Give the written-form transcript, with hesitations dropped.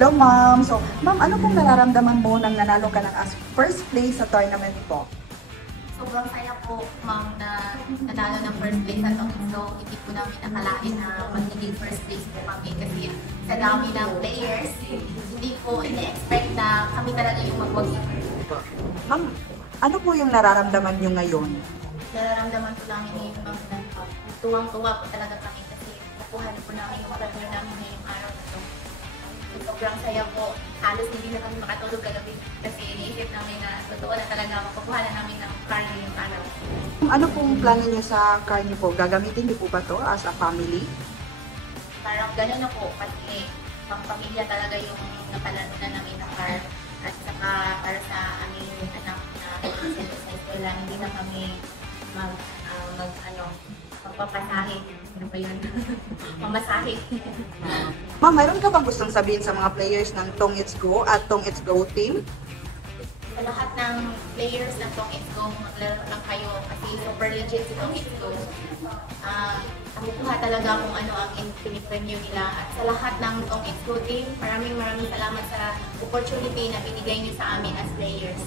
Hello, ma'am. So, ma'am, ano pong nararamdaman mo nang nanalo ka ng as first place sa tournament po? Sobrang saya po, ma'am, na nanalo ng first place at so hindi po namin nakalain na magiging first place po kami kasi sa dami ng players, hindi po ina-expect na kami talaga yung mag-win. Ma'am, ano po yung nararamdaman nyo ngayon? Nararamdaman po namin ngayon, ma'am, na tuwang-tuwa po talaga kami kasi kukuha na po namin yung partner namin ngayong araw na to. Sobrang saya po. Halos hindi na kami makatulog kagabi kasi iniisip namin na totoo na talaga makukuha na namin ng car ngayong araw. Ano pong plano nyo sa car nyo po? Gagamitin nyo po ba to as a family? Parang gano'n na po kasi pang pamilya talaga yung napalano na namin ng car at saka para sa aming anak na sa eskwela, hindi na kami magpapasahe. Ano ba yun? Mamasahe. Ma'am, mayroon ka bang gustong sabihin sa mga players ng Tong It's Go at Tong It's Go team? Sa lahat ng players ng Tong It's Go, maglaro lang kayo kasi super legit si Tong It's Go. Nakukuha talaga kung ano ang pinipremyo nila. At sa lahat ng Tong It's Go team, maraming salamat sa opportunity na binigay niyo sa amin as players.